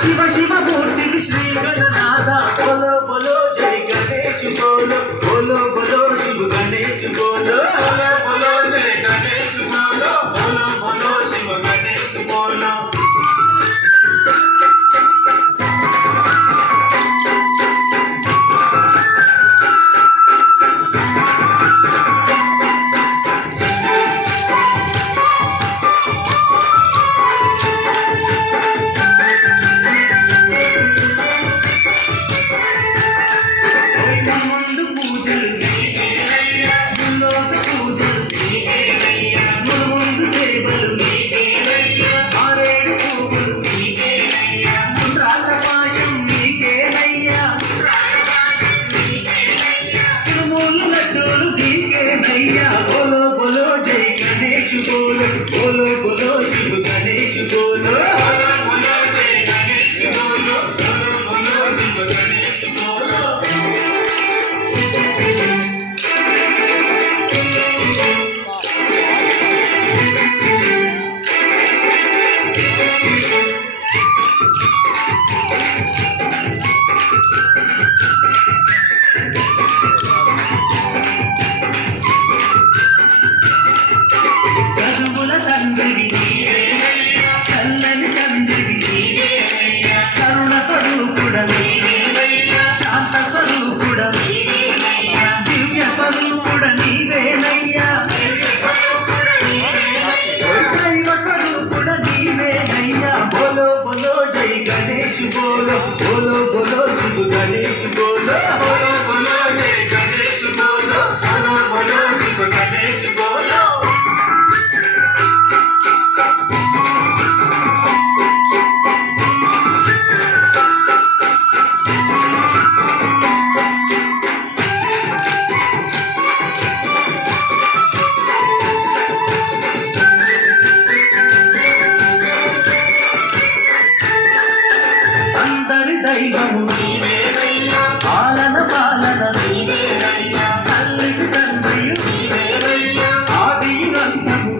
शिव शिव मूर्ति श्री गणनाथ बोलो बोलो जय गणेश बोलो बोलो बोलो शिव गणेश बोलो बोलो बोलो जय गणेश बोलो बोलो बोलो शिव गणेश बोलो बोलो बोलो जय गणेश बोलो बोलो बोलो शिव गणेश बोलो बोलो बोलो जय गणेश बोलो बोलो बोलो शिव गणेश बोलो చల్లని తండ్రి కరుణ స్వరూపుడ శాంత స్వరూపుడ దివ్య స్వరూపుడ నీవేనయ్యా దైవ స్వరూపుడ నీవేనయ్యా బోలో బోలో జై గణేష్ బోలో బోలో బోలో శివ గణేష్ బోలో బోలో బోలో జై గణేష్ బోలో బోలో బోలో శివ గణేష్ బోలో దైవము పాలన పాలన తల్లికి తండ్రియు ఆది అంతము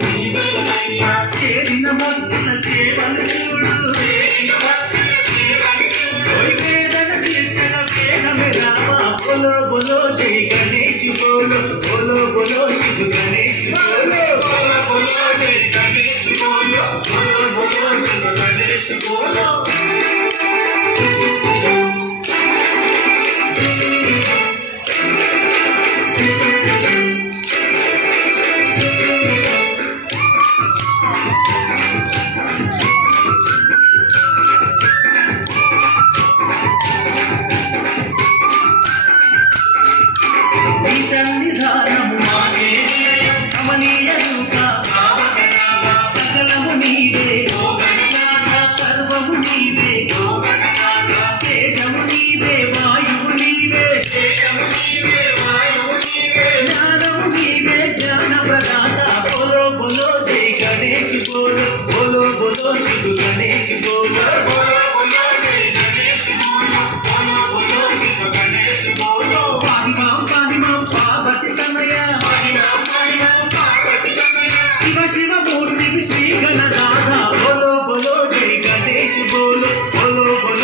చేరిన భక్తుల సేవలు చూడు వేదన తీర్చన వేగమే రామ బోలో బోలో జై గణేష్ బోలో బోలో బోలో శివ గణేష్ బోలో బోలో బోలో జై గణేష్ బోలో బోలో బోలో శివ గణేష్ బోలో సన్నిధానము మాగే కమనీయ రూప సకలము నీవే సర్వము నీవే తేజము నీవే వాయువు నీవే జ్ఞానము నీవే జ్ఞాన ప్రదాత బోలో బోలో జై గణేష్ బోలో బోలో బోలో శివ గణేష్ బోలో బోలో బోలో జై గణేష్ బోలో బోలో బోలో శివ గణేష్ బోలో शिव शिव मूर्ति श्री गणनाथ बोलो बोलो जय गणेश बोलो बोलो बोलो